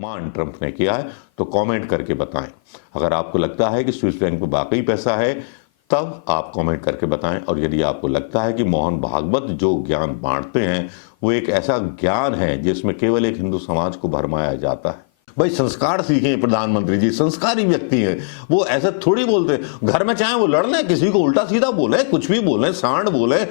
अपमान ट्रंप ने किया है तो कमेंट करके बताएं। अगर आपको लगता है कि स्विस बैंक में वाकई पैसा है तब आप कमेंट करके बताएं, और यदि आपको लगता है कि मोहन भागवत जो ज्ञान बांटते हैं वो एक ऐसा ज्ञान है जिसमें केवल एक हिंदू समाज को भरमाया जाता है। भाई संस्कार सीखें, प्रधानमंत्री जी संस्कारी व्यक्ति हैं, वो ऐसा थोड़ी बोलते हैं। घर में चाहे वो लड़ लें, किसी को उल्टा सीधा बोले, कुछ भी बोले, सांड बोले।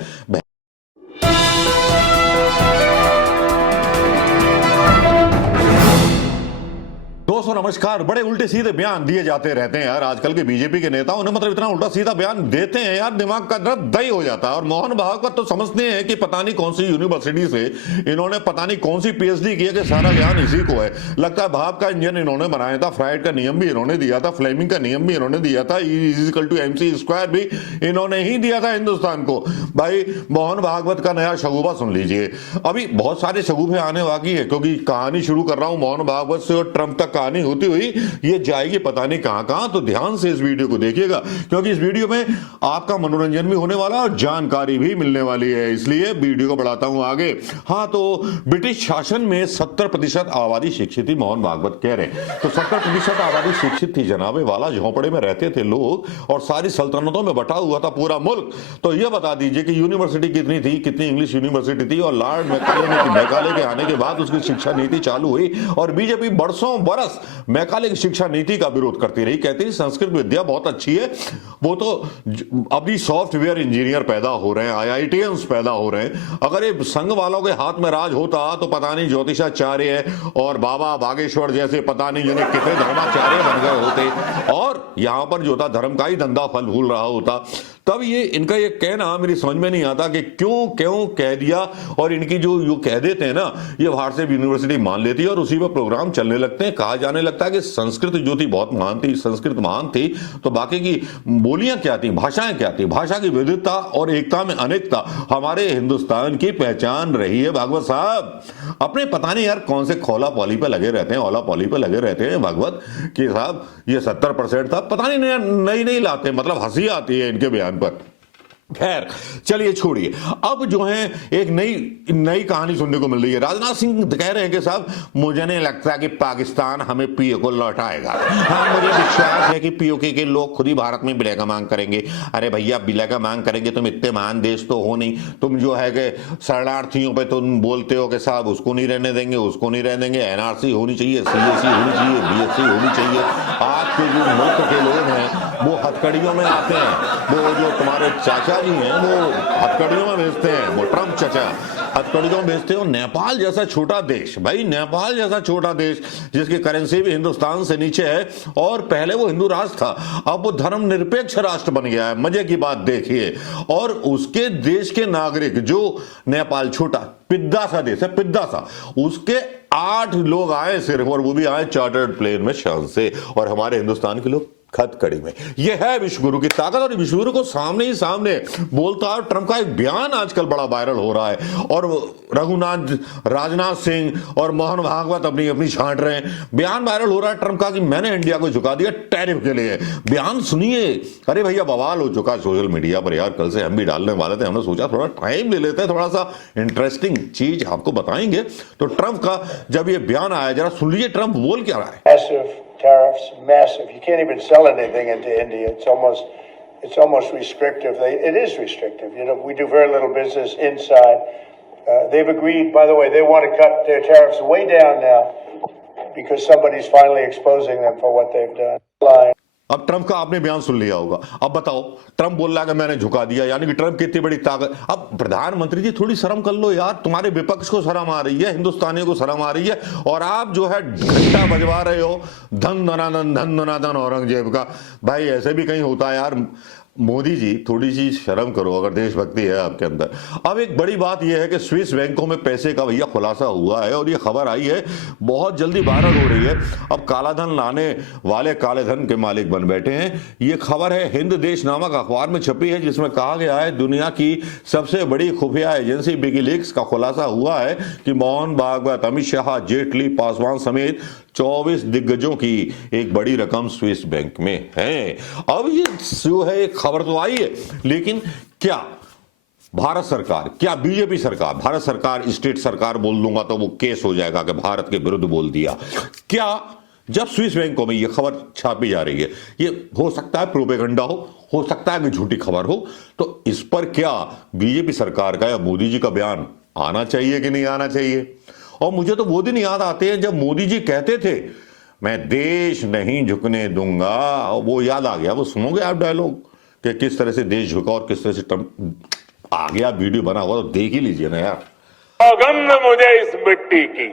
दोस्तों नमस्कार। बड़े उल्टे सीधे बयान दिए जाते रहते हैं यार आजकल के बीजेपी के नेताओं ने, मतलब इतना उल्टा सीधा बयान देते हैं यार, दिमाग का दर्द दही हो जाता है। और मोहन भागवत तो समझते हैं कि पता नहीं कौन सी यूनिवर्सिटी से इन्होंने पता नहीं कौन सी पीएचडी की है कि सारा ज्ञान इसी को है। लगता है भाप का इंजन इन्होंने बनाया था, फ्राइड का नियम भी इन्होंने दिया था, फ्लेमिंग का नियम भी इन्होंने दिया था, E=mc² भी इन्होंने ही दिया था हिंदुस्तान को। भाई मोहन भागवत का नया शगुफा सुन लीजिए। अभी बहुत सारे शगुफे आने बाकी है क्योंकि कहानी शुरू कर रहा हूं मोहन भागवत से, और ट्रंप तक कहानी होती हुई ये जाएगी पता नहीं कहां कहां। तो ध्यान से इस वीडियो को देखिएगा क्योंकि इस वीडियो में आपका मनोरंजन भी होने वाला और जानकारी भी मिलने वाली है, इसलिए वीडियो को बढ़ाता हूं आगे। हाँ, तो ब्रिटिश शासन में 70% आबादी शिक्षित थी, मोहन भागवत कह रहे हैं। तो 70% आबादी शिक्षित थी जनाबे वाला, झोंपड़े में रहते थे लोग और सारी सल्तनतों में बटा हुआ था पूरा मुल्क। तो यह बता दीजिए कि यूनिवर्सिटी कितनी थी, कितनी इंग्लिश यूनिवर्सिटी थी, और लॉर्ड मैकाले के आने के बाद उसकी शिक्षा नीति चालू हुई। और बीजेपी बरसों बरस मैकाले की शिक्षा नीति का विरोध करती रही, कहती थी संस्कृत विद्या बहुत अच्छी है। वो तो अभी सॉफ्टवेयर इंजीनियर पैदा हो रहे हैं, IITians पैदा हो रहे हैं। अगर ये संघ वालों के हाथ में राज होता तो पता नहीं ज्योतिषाचार्य और बाबा बागेश्वर जैसे पता नहीं जिन्हें कितने धर्माचार्य बन गए होते, और यहां पर जो था धर्म का ही धंधा फल फूल रहा होता। तब ये इनका ये कहना मेरी समझ में नहीं आता कि क्यों कह दिया। और इनकी जो कह देते हैं ना, ये बाहर से यूनिवर्सिटी मान लेती है और उसी पर प्रोग्राम चलने लगते हैं। कहा जाने लगता है कि संस्कृत जो थी बहुत महान थी, संस्कृत महान थी, तो बाकी की बोलियां क्या थी, भाषाएं क्या थी, भाषा की विविधता और एकता में अनेकता हमारे हिंदुस्तान की पहचान रही है। भागवत साहब अपने पता नहीं यार कौन से खौला पॉली पे लगे रहते हैं, औला पॉली पे लगे रहते हैं भागवत कि साहब ये 70% था, पता नहीं नई लाते, मतलब हंसी आती है इनके बयान पर। खैर चलिए छोड़िए। अब जो है एक नई कहानी सुनने को मिल रही है। राजनाथ सिंह कह रहे हैं कि साहब मुझे नहीं लगता कि पाकिस्तान हमें पीओ को लौटाएगा। हाँ, मुझे विश्वास है कि पीओके के लोग खुद ही भारत में विलय का मांग करेंगे। अरे भैया विलय का मांग करेंगे, तुम इतने महान देश तो हो नहीं। तुम जो है कि शरणार्थियों पे तुम बोलते हो कि साहब उसको नहीं रहने देंगे, उसको नहीं रहने देंगे, NRC होनी चाहिए, CAC होनी चाहिए, BSc होनी चाहिए। आपके जो मुल्क के लोग हैं वो हथकड़ियों में आते हैं। वो जो तुम्हारे चाचा जी हैं वो हथकड़ियों में भेजते हैं, वो ट्रंप चाचा हथकड़ियों में भेजते हो। नेपाल जैसा छोटा देश, भाई नेपाल जैसा छोटा देश जिसकी करेंसी भी हिंदुस्तान से नीचे है, और पहले वो हिंदू राष्ट्र था, अब वो धर्मनिरपेक्ष राष्ट्र बन गया है। मजे की बात देखिए। और उसके देश के नागरिक, जो नेपाल छोटा पिद्दा सा देश है, पिद्दा सा, उसके 8 लोग आए सिर्फ, और वो भी आए चार्टर्ड प्लेन में शान से, और हमारे हिंदुस्तान के लोग खतकड़ी में। यह है विश्वगुरु की ताकत, और विश्वगुरु को सामने ही सामने बोलता है। ट्रंप का एक बयान आजकल बड़ा वायरल हो रहा है, और राजनाथ सिंह और मोहन भागवत अपनी छांट रहे हैं। बयान वायरल हो रहा है ट्रंप का कि मैंने इंडिया को झुका दिया टैरिफ के लिए। बयान सुनिए। अरे भैया बवाल हो चुका सोशल मीडिया पर यार, कल से हम भी डालने वाले थे, हमने सोचा थोड़ा टाइम ले लेते हैं, थोड़ा सा इंटरेस्टिंग चीज आपको बताएंगे। तो ट्रंप का जब ये बयान आया, जरा सुन लीजिए ट्रंप बोल क्या रहा है। Tariffs, massive. You can't even sell anything into India. It's almost restrictive. It is restrictive. You know, we do very little business inside. They've agreed, by the way, they want to cut their tariffs way down now because somebody's finally exposing them for what they've done. अब Trump का आपने बयान सुन लिया होगा। अब बताओ, Trump बोल रहा है कि मैंने झुका दिया, यानी कि ट्रंप की इतनी बड़ी ताकत। अब प्रधानमंत्री जी थोड़ी शर्म कर लो यार, तुम्हारे विपक्ष को शर्म आ रही है, हिंदुस्तानियों को शर्म आ रही है, और आप जो है घंटा बजवा रहे हो धन धनाधन औरंगजेब का। भाई ऐसे भी कहीं होता है यार। मोदी जी थोड़ी सी शर्म करो अगर देशभक्ति है आपके अंदर। अब एक बड़ी बात यह है कि स्विस बैंकों में पैसे का भैया खुलासा हुआ है, और ये खबर आई है बहुत जल्दी वायरल हो रही है। अब काला धन लाने वाले काले धन के मालिक बन बैठे हैं। ये खबर है हिंद देश नामक अखबार में छपी है, जिसमें कहा गया है दुनिया की सबसे बड़ी खुफिया एजेंसी विकीलीक्स का खुलासा हुआ है कि मोहन भागवत, अमित शाह, जेटली, पासवान समेत 24 दिग्गजों की एक बड़ी रकम स्विस बैंक में है। अब ये जो है खबर तो आई है, लेकिन क्या भारत सरकार, क्या बीजेपी सरकार, भारत सरकार स्टेट सरकार बोल दूंगा तो वो केस हो जाएगा कि भारत के विरुद्ध बोल दिया। क्या जब स्विस बैंकों में ये खबर छापी जा रही है, ये हो सकता है प्रोपेगेंडा हो सकता है कि झूठी खबर हो, तो इस पर क्या बीजेपी सरकार का या मोदी जी का बयान आना चाहिए कि नहीं आना चाहिए? और मुझे तो वो दिन याद आते हैं जब मोदी जी कहते थे मैं देश नहीं झुकने दूंगा, वो याद आ गया। वो सुनोगे आप डायलॉग कि किस तरह से देश झुका और किस तरह से ट्रंप आ गया, वीडियो बना हुआ, तो देख ही लीजिए ना यार। सौगंध मुझे इस मिट्टी की,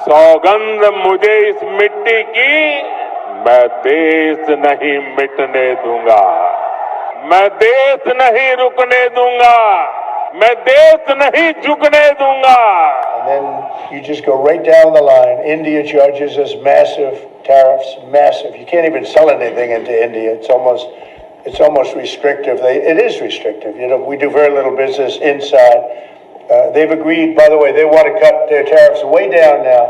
सौगंध मुझे इस मिट्टी की, मैं देश नहीं मिटने दूंगा, मैं देश नहीं रुकने दूंगा, मैं देश नहीं झुकने दूंगा। And then you just go right down the line. India charges us massive tariffs, massive. You can't even sell anything into India. It's almost restrictive. It is restrictive. You know, we do very little business inside. They've agreed, by the way, they want to cut their tariffs way down now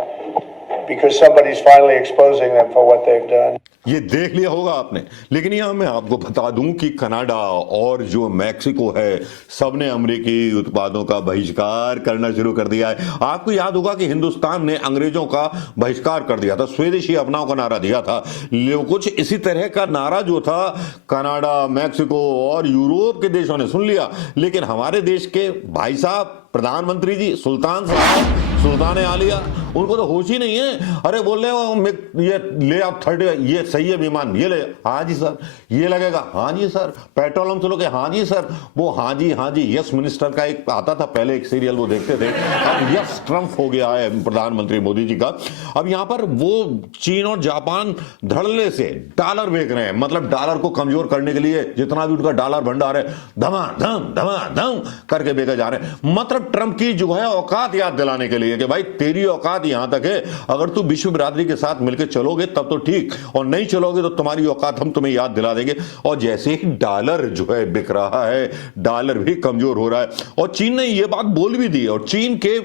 because somebody's finally exposing them for what they've done. ये देख लिया होगा आपने। लेकिन यहां मैं आपको बता दूं कि कनाडा और जो मैक्सिको है, सबने अमेरिकी उत्पादों का बहिष्कार करना शुरू कर दिया है। आपको याद होगा कि हिंदुस्तान ने अंग्रेजों का बहिष्कार कर दिया था, स्वदेशी अपनाओ का नारा दिया था। कुछ इसी तरह का नारा जो था कनाडा, मैक्सिको और यूरोप के देशों ने सुन लिया, लेकिन हमारे देश के भाई साहब प्रधानमंत्री जी सुल्तान साहब, सुल्तान आलिया, उनको तो होश ही नहीं है। अरे बोल रहे ये ले आप 30, ये सही है विमान, ये ले, हाँ जी सर, ये लगेगा, हाँ जी सर, पेट्रोल हम चलो के, हाँ जी सर, वो हाँ जी यस मिनिस्टर का एक आता था पहले, एक सीरियल वो देखते थे, अब यस ट्रम्प हो गया है प्रधानमंत्री मोदी जी का। अब यहां पर वो चीन और जापान धड़ल्ले से डॉलर बेच रहे हैं, मतलब डॉलर को कमजोर करने के लिए जितना भी उनका डॉलर भंडार है धमाधम करके बेचे जा रहे हैं। मतलब ट्रंप की जो है औकात याद दिलाने के लिए कि भाई तेरी औकात यहां तक है, अगर तू विश्व बिरादरी के साथ मिलकर चलोगे तब तो ठीक, और नहीं चलोगे तो तुम्हारी औकात हम तुम्हें याद दिला देंगे। और जैसे ही डॉलर जो है बिक रहा है, डॉलर भी कमजोर हो रहा है, और चीन ने यह बात बोल भी दी है, और चीन के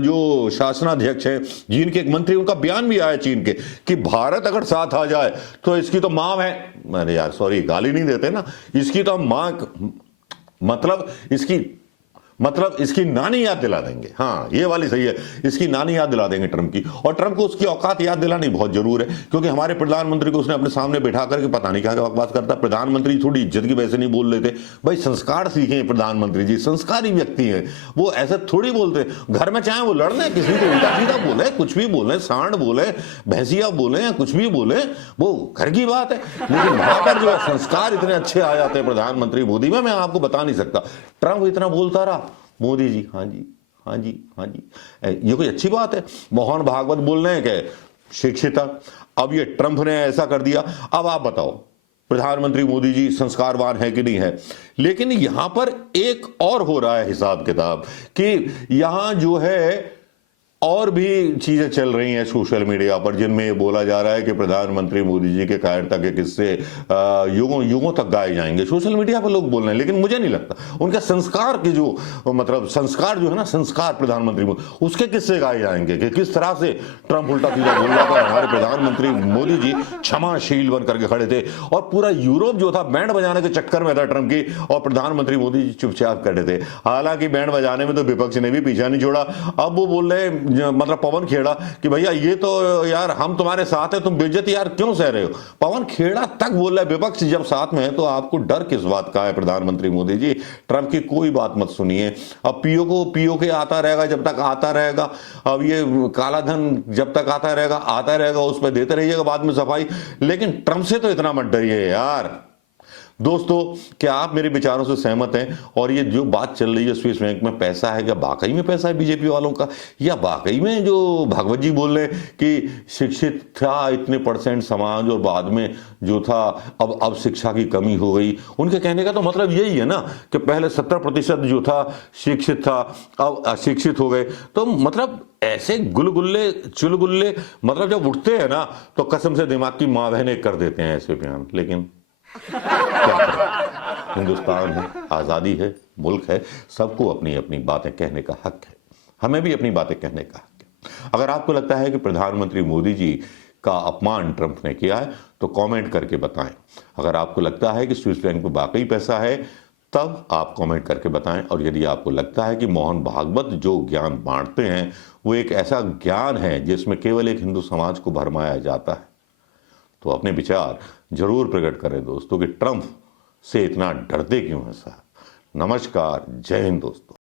जो शासनाध्यक्ष है, चीन के एक मंत्री, उनका बयान भी आया चीन के कि भारत अगर साथ आ जाए तो इसकी तो मां है, अरे यार सॉरी गाली नहीं देते ना, इसकी तो मां, मतलब इसकी नानी याद दिला देंगे। हाँ ये वाली सही है, इसकी नानी याद दिला देंगे ट्रंप की। और ट्रंप को उसकी औकात याद दिलानी बहुत जरूर है, क्योंकि हमारे प्रधानमंत्री को उसने अपने सामने बैठा करके पता नहीं क्या बकवास करता। प्रधानमंत्री थोड़ी इज्जत की वजह से नहीं बोल लेते भाई, संस्कार सीखे प्रधानमंत्री जी, संस्कारी व्यक्ति है वो, ऐसे थोड़ी बोलते। घर में चाहे वो लड़ने किसी को उल्टा सीधा बोले, कुछ भी बोले, सांड बोले, भैंसिया बोले या कुछ भी बोले, वो घर की बात है। लेकिन वहां पर जो है संस्कार इतने अच्छे आ जाते हैं प्रधानमंत्री मोदी में, मैं आपको बता नहीं सकता। ट्रंप इतना बोलता रहा, मोदी जी हाँ जी, ये कोई अच्छी बात है? मोहन भागवत बोल रहे हैं कि शिक्षिता, अब ये ट्रंप ने ऐसा कर दिया। अब आप बताओ प्रधानमंत्री मोदी जी संस्कारवान है कि नहीं है? लेकिन यहां पर एक और हो रहा है हिसाब किताब कि यहां जो है और भी चीजें चल रही हैं सोशल मीडिया पर, जिनमें ये बोला जा रहा है कि प्रधानमंत्री मोदी जी के कायरता के किस्से युगों तक गाए जाएंगे। सोशल मीडिया पर लोग बोल रहे हैं, लेकिन मुझे नहीं लगता उनके संस्कार की जो मतलब संस्कार जो है ना, संस्कार प्रधानमंत्री मोदी, उसके किस्से गाए जाएंगे कि किस तरह से ट्रंप उल्टा सीधा बोल रहा था, हमारे प्रधानमंत्री मोदी जी क्षमाशील बन करके खड़े थे, और पूरा यूरोप जो था बैंड बजाने के चक्कर में था ट्रंप की, और प्रधानमंत्री मोदी जी चुपचाप खड़े थे। हालांकि बैंड बजाने में तो विपक्ष ने भी पीछा नहीं छोड़ा। अब वो बोल रहे मतलब पवन खेड़ा कि भैया ये तो यार हम तुम्हारे साथ है, तुम बेइज्जती यार क्यों सह रहे हो? पवन खेड़ा तक बोल रहा है विपक्ष जब साथ में है तो आपको डर किस बात का है प्रधानमंत्री मोदी जी? ट्रंप की कोई बात मत सुनिए। अब पीओ के आता रहेगा जब तक आता रहेगा, अब ये काला धन जब तक आता रहेगा, उस पर देते रहिएगा बाद में सफाई, लेकिन ट्रंप से तो इतना मत डरिए यार। दोस्तों क्या आप मेरे विचारों से सहमत हैं? और ये जो बात चल रही है स्विस बैंक में पैसा है, क्या वाकई में पैसा है बीजेपी वालों का, या वाकई में जो भागवत जी बोल रहे हैं कि शिक्षित था इतने % समाज और बाद में जो था अब शिक्षा की कमी हो गई? उनके कहने का तो मतलब यही है ना कि पहले 70% जो था शिक्षित था, अब अशिक्षित हो गए। तो मतलब ऐसे गुलगुल्ले चुलगुल्ले मतलब जब उठते हैं ना तो कसम से दिमाग की माँ बहनें कर देते हैं ऐसे बयान। लेकिन क्या करें, हिंदुस्तान है, आज़ादी है, मुल्क है, सबको अपनी अपनी बातें कहने का हक है, हमें भी अपनी बातें कहने का हक है। अगर आपको लगता है कि प्रधानमंत्री मोदी जी का अपमान ट्रंप ने किया है तो कमेंट करके बताएं। अगर आपको लगता है कि स्विस बैंक में वाकई पैसा है तब आप कमेंट करके बताएं। और यदि आपको लगता है कि मोहन भागवत जो ज्ञान बांटते हैं वो एक ऐसा ज्ञान है जिसमें केवल एक हिंदू समाज को भरमाया जाता है, तो अपने विचार जरूर प्रकट करें दोस्तों कि ट्रंप से इतना डरते क्यों हैं साहब। नमस्कार, जय हिंद दोस्तों।